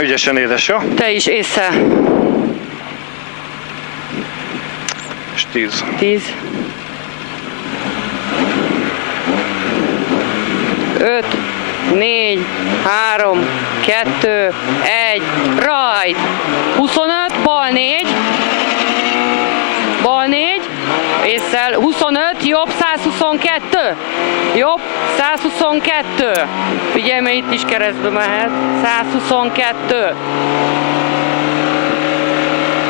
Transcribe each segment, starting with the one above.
Ügyesen édes, jó? Te is észre. És 10. 10. 5, 4, 3, 2, 1, right. 25, bal 4. Bal 4. Észszel 25, jobb 122. Jobb 122. Figyelj, mert itt is keresztbe mehet. 122.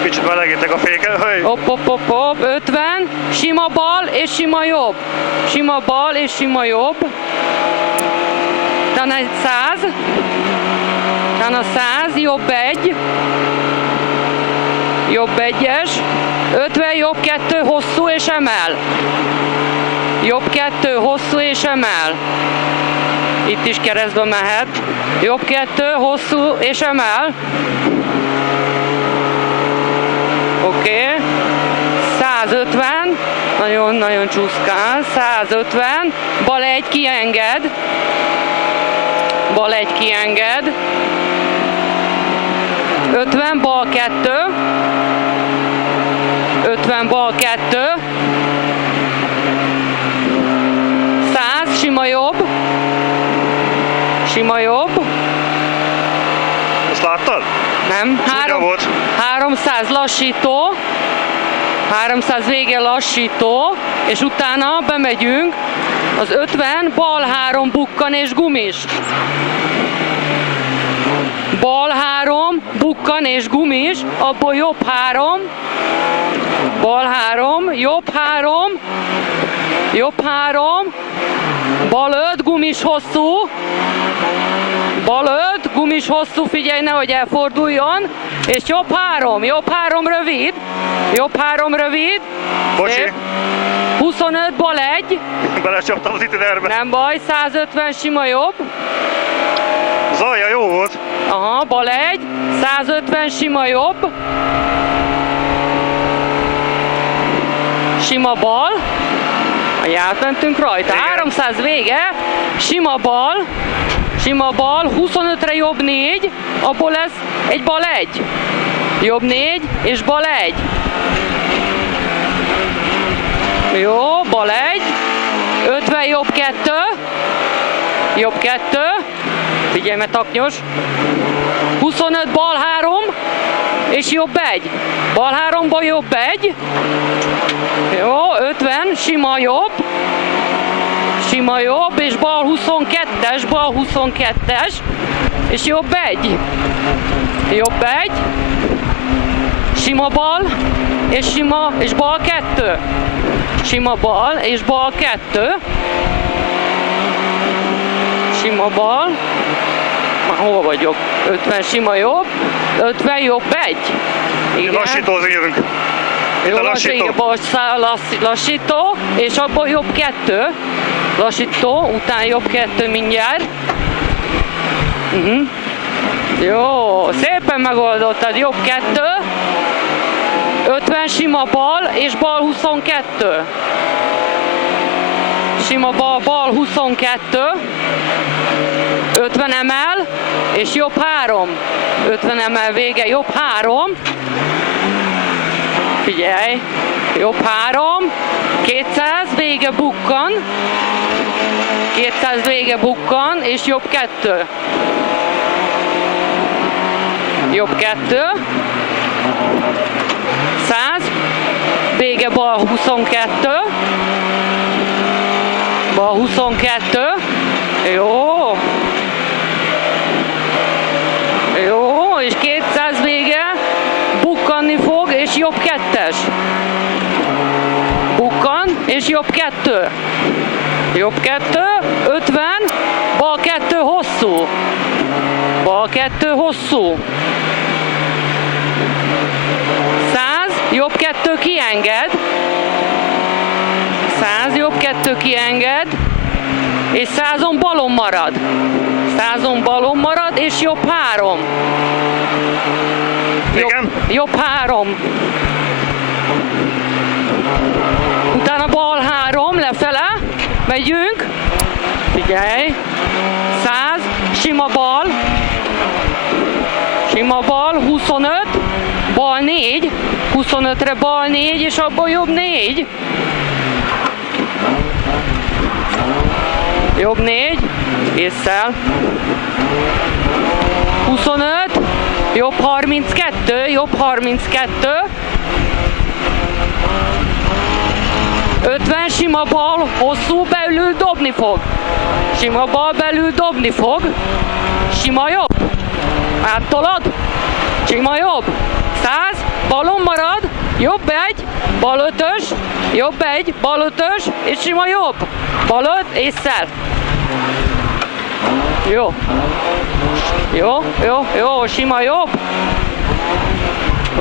Kicsit melegítek a féken, hogy... Hopp. 50. Sima bal és sima jobb. Sima bal és sima jobb. Utána 100. Utána 100, jobb 1. Jobb 1-es. 50, jobb 2, hosszú és emel. Jobb 2, hosszú és emel. Itt is keresztbe mehet. Jobb 2, hosszú és emel. Oké. 150. Nagyon csúszkál. 150. Bal 1 kienged. Bal 1 kienged. 50, bal 2. 50, bal 2. 100, sima jobb. Sima jobb. Ezt láttad? Nem. 300 lassító. 300 vége lassító. És utána bemegyünk. Az 50, bal 3 bukkan és gumis. Bal 3, bukkan és gumis, abból jobb 3, bal 3, jobb 3, jobb 3, bal 5, gumis hosszú, bal 5, gumis hosszú, figyelj, nehogy elforduljon, és jobb 3 rövid, jobb 3 rövid, Bocsi. 25, bal 1, Belecsaptam az itinerbe. nem baj, 150 sima jobb, Zajja jó volt. aha, bal 1, 150 sima jobb, sima bal, átmentünk rajta, igen. 300 vége, sima bal, 25-re jobb 4, abból lesz egy bal 1, jobb 4 és bal 1. Jó, bal 1, 50 jobb 2, jobb 2, figyelj, mert taknyos, 25 bal 3, és jobb 1, bal 3-ból jobb 1, jó, 50, sima jobb, és bal 22-es, és jobb 1, jobb 1, sima bal, és bal 2, sima bal, és bal 2, sima bal, már hol vagyok, 50 sima jobb, 50 jobb 1, igen. Lassítózni jövünk. Jó, Lassító. Lassító, és abból jobb 2, lassító, után jobb 2 mindjárt. Jó, szépen megoldottad, jobb 2, 50 sima bal, és bal 22. Sima bal, bal 22, 50 emel, és jobb 3, 50 emel vége, jobb 3, figyelj, jobb 3, 200 vége bukkan, 200 vége bukkan, és jobb 2, jobb 2, 100, vége bal 22, bal 22, jó, jó, és 200 vége, bukkanni fog, és jobb 2-es, bukkan, és jobb 2, jobb 2, 50, bal 2 hosszú, bal 2 hosszú, 100, jobb 2 kienged, 100, jobb 2 kienged, és 100-on balon marad, 100-on balon marad, és jobb 3, jobb 3, utána bal 3, lefele, megyünk, figyelj, 100, sima bal, Sima bal, 25, bal 4, 25-re bal 4, és abból jobb 4. Jobb 4, ésszel. 25, jobb 32, jobb 32. 50, sima bal, hosszú, belül dobni fog. Sima bal, belül dobni fog. Sima jobb. Áttolod. Sima jobb. 100, balon marad. Jobb 1, bal 5-ös, jobb 1, bal 5-ös, és sima jobb. Bal 5, ésszel. Jó. Jó, jó, jó, sima jobb.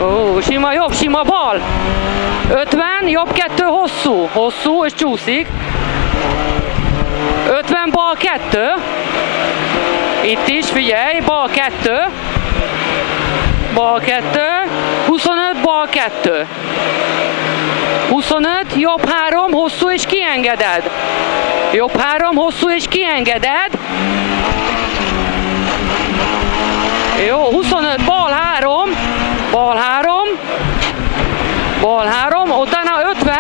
Ó, sima jobb, sima bal. 50, jobb 2, hosszú. Hosszú, és csúszik. 50, bal 2. Itt is, figyelj, bal 2. Bal 2. 25, bal 2. 25, jobb 3, hosszú, és kiengeded. Jobb 3, hosszú, és kiengeded. Jó, 25, bal 3. Bal 3. Bal 3, utána 50,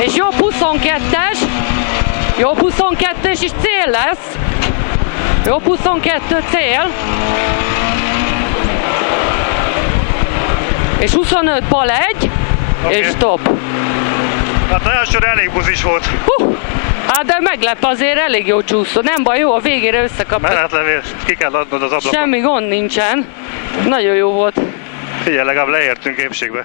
és jobb 22-es. Jobb 22-es, és cél lesz. Jobb 22 cél. És 25 bal 1, Oké. és stop. Hát az elsőre elég buzis volt. Hát de meglep, azért elég jó csúszó. Nem baj, jó, a végére összekapott. Menetlevél, ki kell adnod az ablakon. Semmi gond nincsen. Nagyon jó volt. Figyelj, legalább leértünk épségbe.